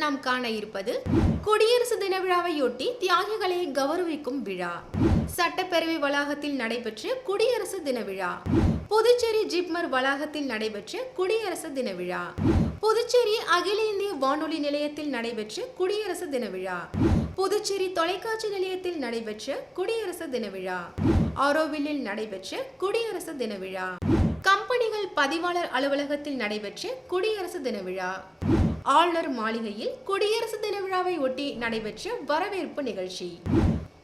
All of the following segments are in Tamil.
நாம் காண இருப்பது குடியரசு தின விழாவையொட்டி தியாகிகளை கௌரவிக்கும் விழா. சட்டப்பேரவை வளாகத்தில் நடைபெற்ற குடியரசு தின விழா. புதுச்சேரி ஜிப்மர் வளாகத்தில் நடைபெற்ற குடியரசு தின விழா. புதுச்சேரி அகில இந்திய வானொலி நிலையத்தில் நடைபெற்ற குடியரசு தின விழா. புதுச்சேரி தொலைக்காட்சி நிலையத்தில் நடைபெற்ற குடியரசு தின விழா. ஆரோவில்லில் நடைபெற்ற குடியரசு தின விழா. கம்பெனிகள் பதிவாளர் அலுவலகத்தில் நடைபெற்ற குடியரசு தின விழா. ஆளுநர் மாளிகையில் குடியரசு தின விழாவை ஒட்டி நடைபெற்ற வரவேற்பு நிகழ்ச்சி.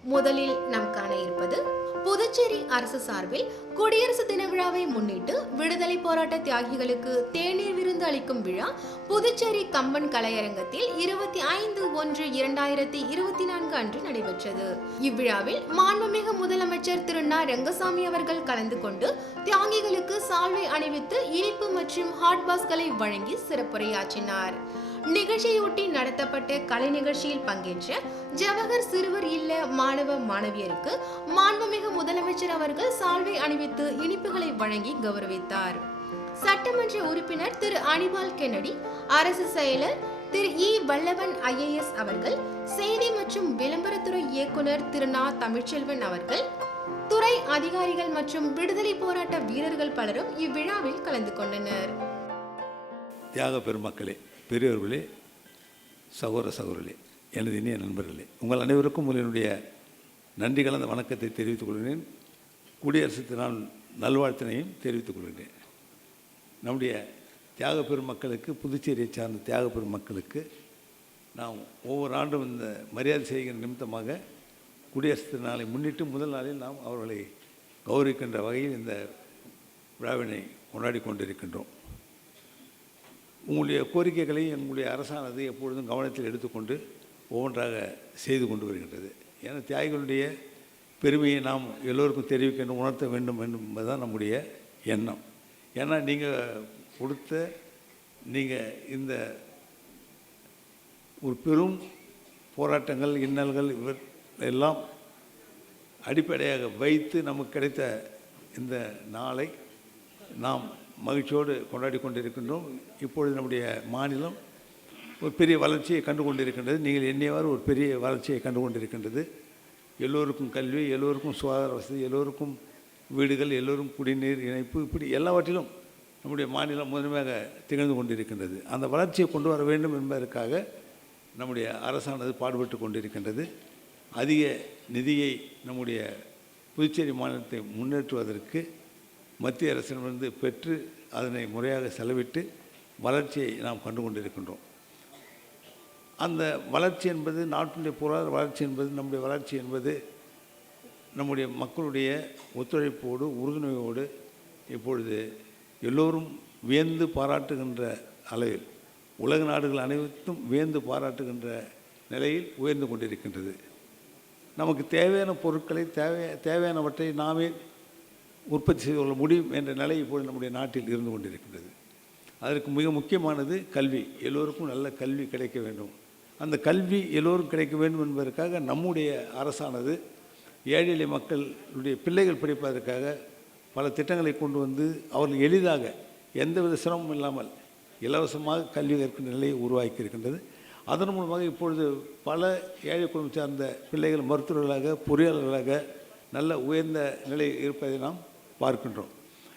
முதலில் நாம் காண இருப்பது புதுச்சேரி அரசு சார்பில் குடியரசு தின விழாவை முன்னிட்டு விடுதலை போராட்ட தியாகிகளுக்கு தேநீர் விருந்து அளிக்கும் விழா புதுச்சேரி கம்பன் கலையரங்கத்தில் இருபத்தி ஐந்து ஒன்று இரண்டாயிரத்தி இருபத்தி நான்கு அன்று நடைபெற்றது. இவ்விழாவில் மாண்புமிகு முதலமைச்சர் திரு ந. ரங்கசாமி அவர்கள் கலந்து கொண்டு தியாகிகளுக்கு சால்வை அணிவித்து இனிப்பு மற்றும் ஹாட் பாஸ்களை வழங்கி சிறப்புரையாற்றினார். நிகழ்ச்சியொட்டி நடத்தப்பட்ட கலை நிகழ்ச்சியில் பங்கேற்ற ஜவஹர் சிறுவர் இல்ல மாணவ மாணவியருக்கு மாண்புமிகு முதலமைச்சர் அவர்கள் சால்வை அணிவித்து இனிப்புகளை வழங்கி கௌரவித்தார். சட்டமன்ற உறுப்பினர் திரு அனிபால் கென்னடி அரசு செயலர் திரு இ வல்லவன் ஐஏஎஸ் அவர்கள் செய்தி மற்றும் விளம்பரத்துறை இயக்குனர் திரு நா தமிழ்ச்செல்வன் அவர்கள் துறை அதிகாரிகள் மற்றும் விடுதலை போராட்ட வீரர்கள் பலரும் இவ்விழாவில் கலந்து கொண்டனர். தியாக பெருமக்களே பெரியவர்களே சகோதர சகோதரர்களே எனது இனிய நண்பர்களே உங்கள் அனைவருக்கும் என்னுடைய நன்றி கலந்த வணக்கத்தை தெரிவித்துக் கொள்கிறேன். குடியரசு தினம் நல்வாழ்த்தினையும் தெரிவித்துக் கொள்கிறேன். நம்முடைய தியாக பெருமக்களுக்கு புதுச்சேரியை சார்ந்த தியாக பெருமக்களுக்கு நாம் ஒவ்வொரு ஆண்டும் இந்த மரியாதை செய்கிற நிமித்தமாக குடியரசு திருநாளை முன்னிட்டு முதல் நாளில் நாம் அவர்களை கௌரவிக்கின்ற வகையில் இந்த விழாவினை கொண்டாடி கொண்டிருக்கின்றோம். உங்களுடைய கோரிக்கைகளை எங்களுடைய அரசானது எப்பொழுதும் கவனத்தில் எடுத்துக்கொண்டு ஒவ்வொன்றாக செய்து கொண்டு வருகின்றது. ஏன்னா தியாகிகளுடைய பெருமையை நாம் எல்லோருக்கும் தெரிவிக்க வேண்டும் உணர்த்த வேண்டும் என்பதுதான் நம்முடைய எண்ணம். ஏன்னா நீங்கள் கொடுத்த நீங்கள் இந்த ஒரு பெரும் போராட்டங்கள் இன்னல்கள் இவர் எல்லாம் அடிப்படையாக வைத்து நமக்கு கிடைத்த இந்த நாளை நாம் மகிழ்ச்சியோடு கொண்டாடி கொண்டிருக்கின்றோம். இப்பொழுது நம்முடைய மாநிலம் ஒரு பெரிய வளர்ச்சியை கண்டு கொண்டிருக்கின்றது நீங்கள் எண்ணியவாறு ஒரு பெரிய வளர்ச்சியை கண்டு கொண்டிருக்கின்றது எல்லோருக்கும் கல்வி எல்லோருக்கும் சுகாதார வசதி எல்லோருக்கும் வீடுகள் எல்லோரும் குடிநீர் இணைப்பு இப்படி எல்லாவற்றிலும் நம்முடைய மாநிலம் முதன்மையாக திகழ்ந்து கொண்டிருக்கின்றது. அந்த வளர்ச்சியை கொண்டு வர வேண்டும் என்பதற்காக நம்முடைய அரசானது பாடுபட்டு கொண்டிருக்கின்றது. அதிக நிதியை நம்முடைய புதுச்சேரி மாநிலத்தை முன்னேற்றுவதற்கு மத்திய அரசிடமிருந்து பெற்று அதனை முறையாக செலவிட்டு வளர்ச்சியை நாம் கண்டு கொண்டிருக்கின்றோம். அந்த வளர்ச்சி என்பது நாட்டினுடைய பொருளாதார வளர்ச்சி என்பது நம்முடைய வளர்ச்சி என்பது நம்முடைய மக்களுடைய ஒத்துழைப்போடு உறுதுணையோடு இப்பொழுது எல்லோரும் வியந்து பாராட்டுகின்ற அளவில் உலக நாடுகள் அனைத்தும் வியந்து பாராட்டுகின்ற நிலையில் உயர்ந்து கொண்டிருக்கின்றது. நமக்கு தேவையான பொருட்களை தேவை தேவையானவற்றை நாமே உற்பத்தி செய்து கொள்ள முடியும் என்ற நிலை இப்போது நம்முடைய நாட்டில் இருந்து கொண்டிருக்கின்றது. அதற்கு மிக முக்கியமானது கல்வி. எல்லோருக்கும் நல்ல கல்வி கிடைக்க வேண்டும். அந்த கல்வி எல்லோரும் கிடைக்க வேண்டும் என்பதற்காக நம்முடைய அரசானது ஏழை எளிய மக்களுடைய பிள்ளைகள் படிப்பதற்காக பல திட்டங்களை கொண்டு வந்து அவர்கள் எளிதாக எந்தவித சிரமமும் இல்லாமல் இலவசமாக கல்வி கற்கின்ற நிலையை உருவாக்கி இருக்கின்றது அதன் மூலமாக இப்பொழுது பல ஏழை குடும்பம் சார்ந்த பிள்ளைகள் மருத்துவர்களாக பொறியாளர்களாக நல்ல உயர்ந்த நிலை இருப்பதை நாம் பார்க்கின்றோம்.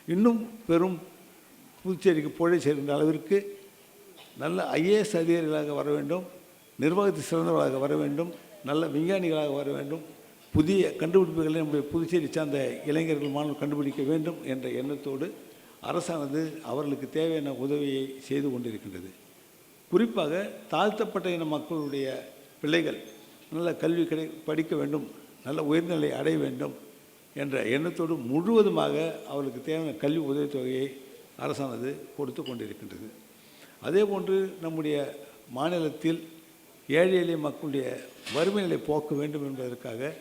இன்னும் பெரும் புதுச்சேரிக்கு புழை சேர்கின்ற அளவிற்கு நல்ல ஐஏஎஸ் அதிகாரிகளாக வர வேண்டும் நிர்வாகத்தில் சிறந்தவர்களாக வர வேண்டும் நல்ல விஞ்ஞானிகளாக வர வேண்டும் புதிய கண்டுபிடிப்புகளை நம்முடைய புதுச்சேரி சார்ந்த இளைஞர்கள் மாணவர்கள் கண்டுபிடிக்க வேண்டும் என்ற எண்ணத்தோடு அரசானது அவர்களுக்கு தேவையான உதவியை செய்து கொண்டிருக்கின்றது. குறிப்பாக தாழ்த்தப்பட்ட இன மக்களுடைய பிள்ளைகள் நல்ல கல்வி கிடை படிக்க வேண்டும் நல்ல உயர்நிலை அடைய வேண்டும் என்ற எண்ணத்தோடு முழுவதுமாக அவர்களுக்கு தேவையான கல்வி உதவித்தொகையை அரசானது கொடுத்து கொண்டிருக்கின்றது. அதே போன்று நம்முடைய மாநிலத்தில் ஏழை எளிய மக்களுடைய வறுமை நிலை போக்க வேண்டும் என்பதற்காக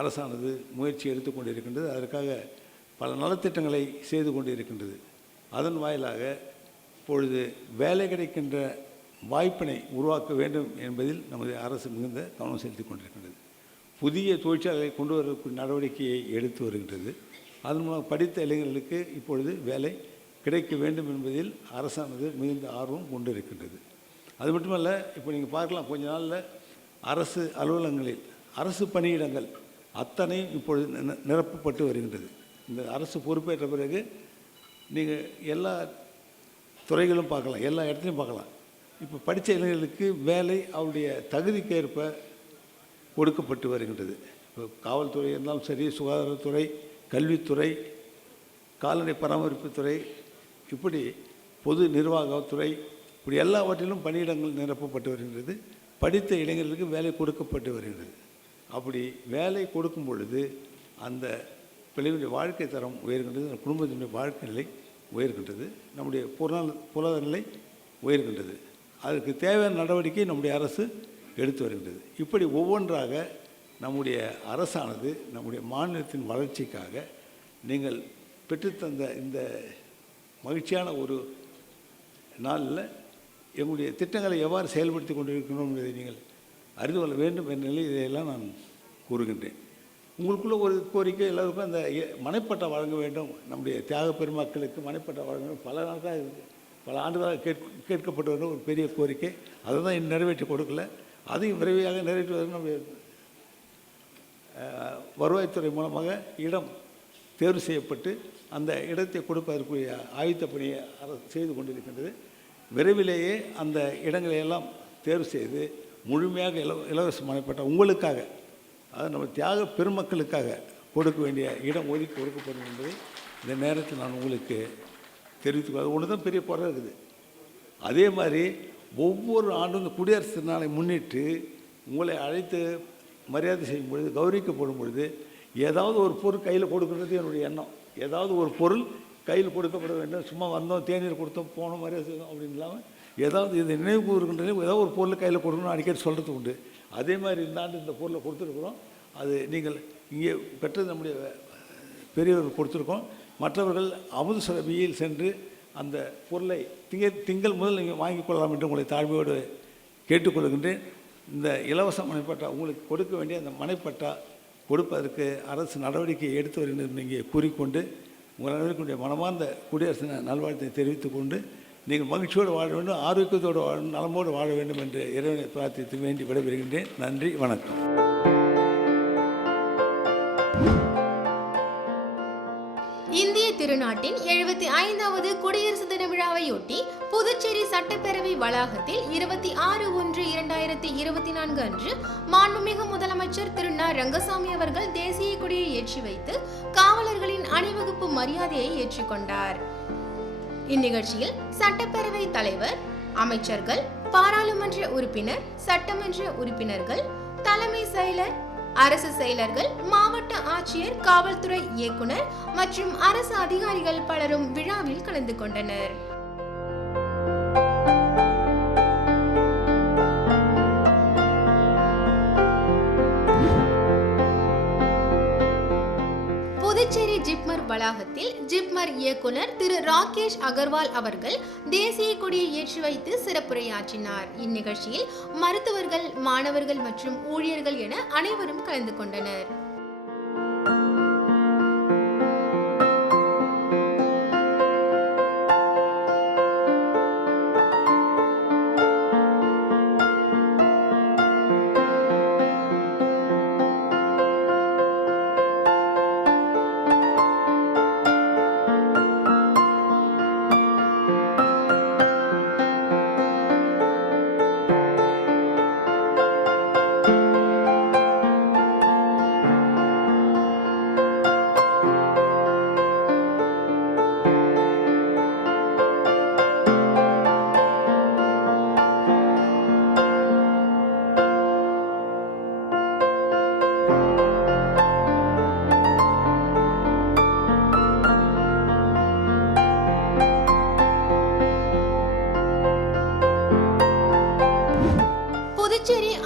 அரசானது முயற்சி எடுத்துக்கொண்டிருக்கின்றது அதற்காக பல நலத்திட்டங்களை செய்து கொண்டிருக்கின்றது. அதன் வாயிலாக இப்பொழுது வேலை கிடைக்கின்ற வாய்ப்பினை உருவாக்க வேண்டும் என்பதில் நமது அரசு மிகுந்த கவனம் செலுத்தி கொண்டிருக்கின்றது. புதிய தொழிற்சாலைகளை கொண்டு வரக்கூடிய நடவடிக்கையை எடுத்து வருகின்றது. அதன் மூலம் படித்த இளைஞர்களுக்கு இப்பொழுது வேலை கிடைக்க வேண்டும் என்பதில் அரசானது மிகுந்த ஆர்வம் கொண்டிருக்கின்றது. அது மட்டுமல்ல இப்போ நீங்கள் பார்க்கலாம் கொஞ்ச நாளில் அரசு அலுவலகங்களில் அரசு பணியிடங்கள் அத்தனையும் இப்பொழுது நிரப்பப்பட்டு வருகின்றது. இந்த அரசு பொறுப்பேற்ற பிறகு நீங்கள் எல்லா துறைகளும் பார்க்கலாம் எல்லா இடத்துலையும் பார்க்கலாம். இப்போ படித்த இளைஞர்களுக்கு வேலை அவருடைய தகுதிக்கேற்ப கொடுக்கப்பட்டு வருகின்றது. இப்போ காவல்துறை இருந்தாலும் சரி சுகாதாரத்துறை கல்வித்துறை கால்நடை பராமரிப்புத்துறை இப்படி பொது நிர்வாகத்துறை இப்படி எல்லாவற்றிலும் பணியிடங்கள் நிரப்பப்பட்டு வருகின்றது. படித்த இளைஞர்களுக்கு வேலை கொடுக்கப்பட்டு வருகின்றது. அப்படி வேலை கொடுக்கும் பொழுது அந்த பிள்ளைகளுடைய வாழ்க்கை தரம் உயர்கின்றது குடும்பத்தினுடைய வாழ்க்கை நிலை உயர்கின்றது நம்முடைய பொருளாதார பொருளாதார நிலை உயர்கின்றது. அதற்கு தேவையான நடவடிக்கை நம்முடைய அரசு எடுத்து வருகின்றது. இப்படி ஒவ்வொன்றாக நம்முடைய அரசானது நம்முடைய மாநிலத்தின் வளர்ச்சிக்காக நீங்கள் பெற்றுத்தந்த இந்த மகிழ்ச்சியான ஒரு நாளில் எங்களுடைய திட்டங்களை எவ்வாறு செயல்படுத்தி கொண்டிருக்கணும் என்பதை நீங்கள் அறிந்து கொள்ள வேண்டும் என்ற நிலையில் இதையெல்லாம் நான் கூறுகின்றேன். உங்களுக்குள்ள ஒரு கோரிக்கை எல்லாருக்கும் அந்த மனைப்பட்ட மனைப்பட்டா வழங்க வேண்டும். நம்முடைய தியாக பெருமக்களுக்கு மனைப்பட்டா வழங்க வேண்டும். பல நாட்களாக இருக்குது பல ஆண்டுகளாக கேட்க கேட்கப்பட்டு வரும் ஒரு பெரிய கோரிக்கை. அதை தான் நிறைவேற்றி கொடுக்கல. அதையும் விரைவாக நிறைவேற்றுவதற்கு நம்ம வருவாய்த்துறை மூலமாக இடம் தேர்வு செய்யப்பட்டு அந்த இடத்தை கொடுப்பதற்குரிய ஆயுத்த பணியை அரசு செய்து கொண்டிருக்கின்றது. விரைவிலேயே அந்த இடங்களை எல்லாம் தேர்வு செய்து முழுமையாக இல இலவசமானப்பட்ட உங்களுக்காக அதாவது நம்ம தியாக பெருமக்களுக்காக கொடுக்க வேண்டிய இடம் ஒதுக்கி கொடுக்கப்படும் என்பதை இந்த நேரத்தில் நான் உங்களுக்கு தெரிவித்துக்கொள்ள ஒன்று தான் பெரிய குறை இருக்குது. அதே மாதிரி ஒவ்வொரு ஆண்டும் இந்த குடியரசு நாளை முன்னிட்டு உங்களை அழைத்து மரியாதை செய்யும் பொழுது கௌரவிக்கப்படும் பொழுது ஏதாவது ஒரு பொருள் கையில் கொடுக்கறது என்னுடைய எண்ணம். ஏதாவது ஒரு பொருள் கையில் கொடுக்கப்பட வேண்டும். சும்மா வந்தோம் தேநீர் கொடுத்தோம் போனோம் மரியாதை செய்தோம் அப்படின்னு இல்லாமல் ஏதாவது இது நினைவு கூறுகின்றது ஏதாவது ஒரு பொருள் கையில் கொடுக்கணும்னு அடிக்கடி சொல்கிறது உண்டு. அதே மாதிரி இந்த ஆண்டு இந்த பொருளை கொடுத்துருக்குறோம். அது நீங்கள் இங்கே பெற்றது நம்முடைய பெரியவர்கள் கொடுத்துருக்கோம். மற்றவர்கள் அமுது சுரபியில் சென்று அந்த பொருளை திங்கள் திங்கள் முதல் நீங்கள் வாங்கிக் கொள்ளலாம் என்று உங்களை தாழ்மையோடு கேட்டுக்கொள்கின்றேன். இந்த இலவச மனைப்பட்டா உங்களுக்கு கொடுக்க வேண்டிய அந்த மனைப்பட்டா கொடுப்பதற்கு அரசு நடவடிக்கை எடுத்து வருகின்றது நீங்கள் கூறிக்கொண்டு உங்கள் அனைவருக்குடைய மனமார்ந்த குடியரசு நல்வாழ்த்தை தெரிவித்துக் கொண்டு நீங்கள் மகிழ்ச்சியோடு வாழ வேண்டும் ஆரோக்கியத்தோடு வாழ நலமோடு வாழ வேண்டும் என்று இறைவனை பிரார்த்தித்து வேண்டி விடைபெறுகின்றேன். நன்றி வணக்கம். இந்திய திருநாட்டின் எழுபத்தி ஐந்தாவது குடியரசு தின விழாவையொட்டி புதுச்சேரி சட்டப்பேரவை வளாகத்தில் இருபத்தி ஆறு ஒன்று இரண்டாயிரத்தி இருபத்தி நான்கு அன்று மாண்புமிகு முதலமைச்சர் திரு ந. ரங்கசாமி அவர்கள் தேசிய கொடியை ஏற்றி வைத்து காவலர்களின் அணிவகுப்பு மரியாதையை ஏற்றுக்கொண்டார். இந்நிகழ்ச்சியில் சட்டப்பேரவை தலைவர் அமைச்சர்கள் பாராளுமன்ற உறுப்பினர் சட்டமன்ற உறுப்பினர்கள் தலைமை செயலர் அரசு செயலர்கள் மாவட்ட ஆட்சியர் காவல்துறை இயக்குனர் மற்றும் அரசு அதிகாரிகள் பலரும் விழாவில் கலந்து கொண்டனர். ஜிப்மர் வளாகத்தில் ஜிப்மர் இயக்குனர் திரு ராகேஷ் அகர்வால் அவர்கள் தேசிய கொடியை ஏற்றி வைத்து சிறப்புரையாற்றினார். இந்நிகழ்ச்சியில் மருத்துவர்கள் மாணவர்கள் மற்றும் ஊழியர்கள் என அனைவரும் கலந்து கொண்டனர்.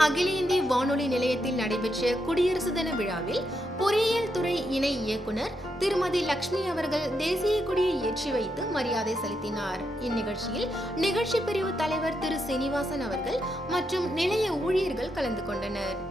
அகில இந்திய வானொலி நிலையத்தில் நடைபெற்ற குடியரசு தின விழாவில் பொறியியல் துறை இணை இயக்குனர் திருமதி லக்ஷ்மி அவர்கள் தேசிய கொடியை ஏற்றி வைத்து மரியாதை செலுத்தினார். இந்நிகழ்ச்சியில் நிகழ்ச்சி பிரிவு தலைவர் திரு சீனிவாசன் அவர்கள் மற்றும் நிலைய ஊழியர்கள் கலந்து கொண்டனர்.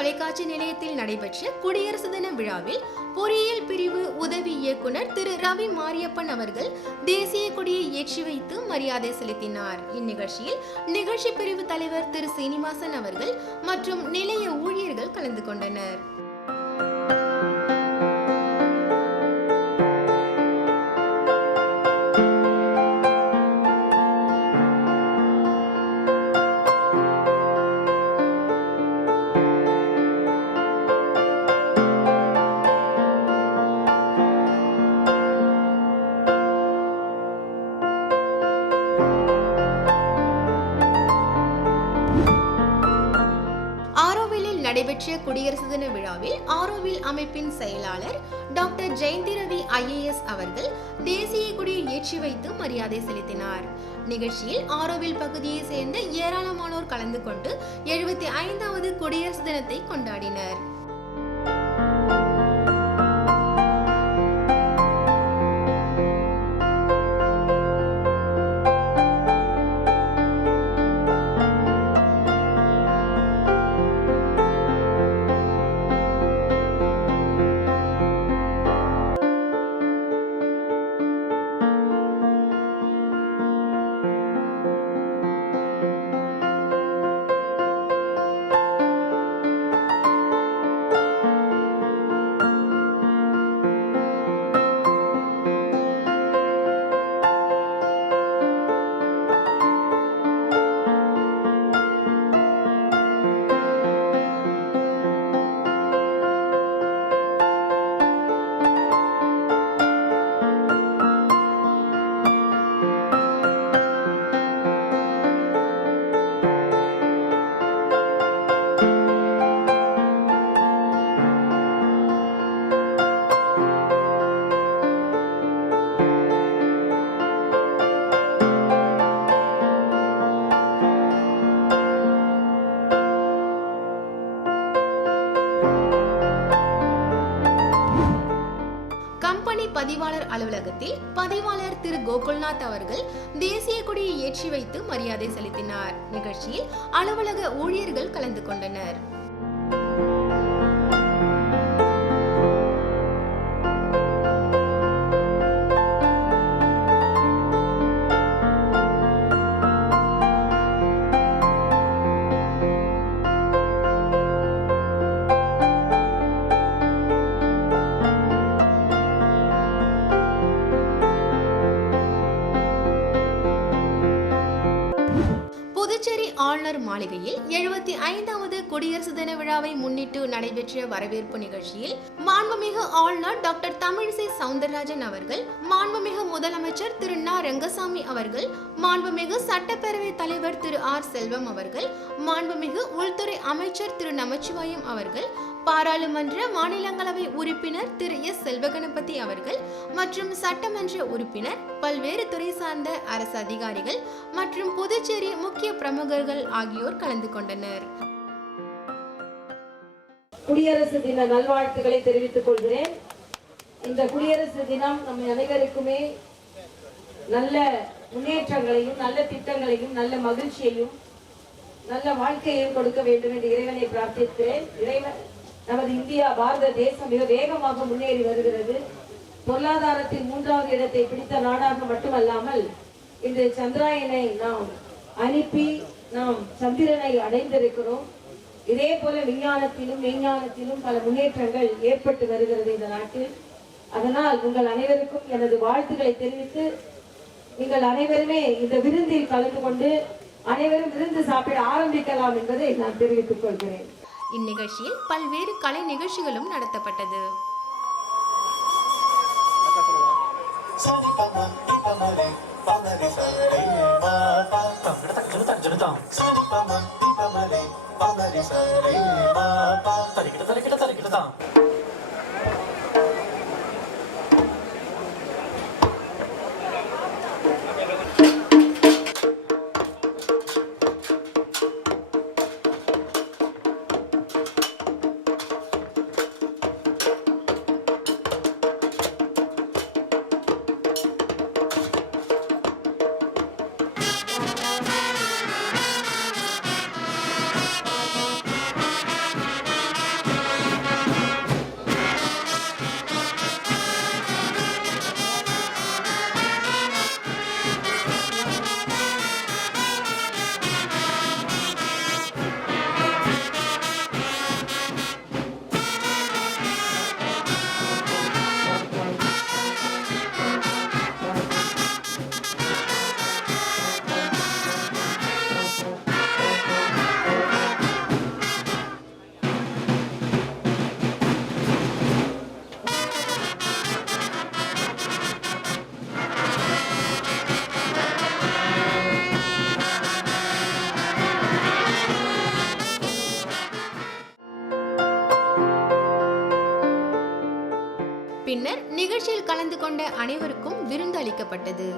தொலைக்காட்சி நிலையத்தில் நடைபெற்ற குடியரசு தின விழாவில் பொறியியல் பிரிவு உதவி இயக்குனர் திரு ரவி மாரியப்பன் அவர்கள் தேசிய கொடியை ஏற்றி வைத்து மரியாதை செலுத்தினார். இந்நிகழ்ச்சியில் நிகழ்ச்சி பிரிவு தலைவர் திரு சீனிவாசன் அவர்கள் மற்றும் நிலைய ஊழியர்கள் கலந்து கொண்டனர். நடைபெற்ற குடியரசு தின விழாவில் ஆரோவில் அமைப்பின் செயலாளர் டாக்டர் ஜெயந்தி ரவி ஐஏஎஸ் அவர்கள் தேசிய கொடியை ஏற்றி வைத்து மரியாதை செலுத்தினார். நிகழ்ச்சியில் ஆரோவில் பகுதியை சேர்ந்த ஏராளமானோர் கலந்து கொண்டு எழுபத்தி ஐந்தாவது குடியரசு தினத்தை கொண்டாடினர். அலுவலகத்தில் பதிவாளர் திரு கோகுல்நாத் அவர்கள் தேசிய கொடியை ஏற்றி வைத்து மரியாதை செலுத்தினார். நிகழ்ச்சியில் அலுவலக ஊழியர்கள் கலந்து கொண்டனர். மாளிகையில் எழுபத்தி ஐந்தாவது குடியரசு தின விழாவை முன்னிட்டு நடைபெற்ற வரவேற்பு நிகழ்ச்சியில் மாண்புமிகு ஆளுநர் டாக்டர் தமிழிசை சவுந்தரராஜன் அவர்கள் மாண்புமிகு முதலமைச்சர் திரு. நா. ரங்கசாமி அவர்கள் மாண்புமிகு சட்டப்பேரவை தலைவர் திரு. ஆர். செல்வம் அவர்கள் மாண்புமிகு உள்துறை அமைச்சர் திரு. நமச்சிவாயம் அவர்கள் பாராளுமன்ற மாநிலங்களவை உறுப்பினர் திரு. எஸ். செல்வகணபதி அவர்கள் மற்றும் சட்டமன்ற உறுப்பினர் பல்வேறு துறை சார்ந்த அரசு அதிகாரிகள் மற்றும் புதுச்சேரி முக்கிய பிரமுகர்கள் ஆகியோர் கலந்து கொண்டனர். குடியரசு தின நல்வாழ்த்துக்களை தெரிவித்துக் கொள்கிறேன். இந்த குடியரசு தினம் நம் அனைவருக்குமே நல்ல முன்னேற்றங்களையும் நல்ல திட்டங்களையும் நல்ல மகிழ்ச்சியையும் நல்ல வாழ்க்கையையும் கொடுக்க வேண்டும் என்று இறைவனை பிரார்த்திக்கிறேன். இறைவன் நமது இந்தியா பாரத தேசம் மிக வேகமாக முன்னேறி வருகிறது. பொருளாதாரத்தில் மூன்றாவது இடத்தை பிடித்த நாடாக மட்டுமல்லாமல் இன்று சந்திராயனை நாம் அனுப்பி நாம் சந்திரனை அடைந்திருக்கிறோம். இதே போல விஞ்ஞானத்திலும் மெய்ஞானத்திலும் பல முன்னேற்றங்கள் ஏற்பட்டு வருகிறது இந்த நாட்டில். அதனால் உங்கள் அனைவருக்கும் எனது வாழ்த்துக்களை தெரிவித்து நீங்கள் அனைவருமே இந்த விருந்தில் கலந்து கொண்டு அனைவரும் விருந்து சாப்பிட ஆரம்பிக்கலாம் என்பதை நான் தெரிவித்துக் கொள்கிறேன். இந்நிகழ்ச்சியில் பல்வேறு கலை நிகழ்ச்சிகளும் நடத்தப்பட்டது. கொண்ட அனைவருக்கும் விருந்து அளிக்கப்பட்டது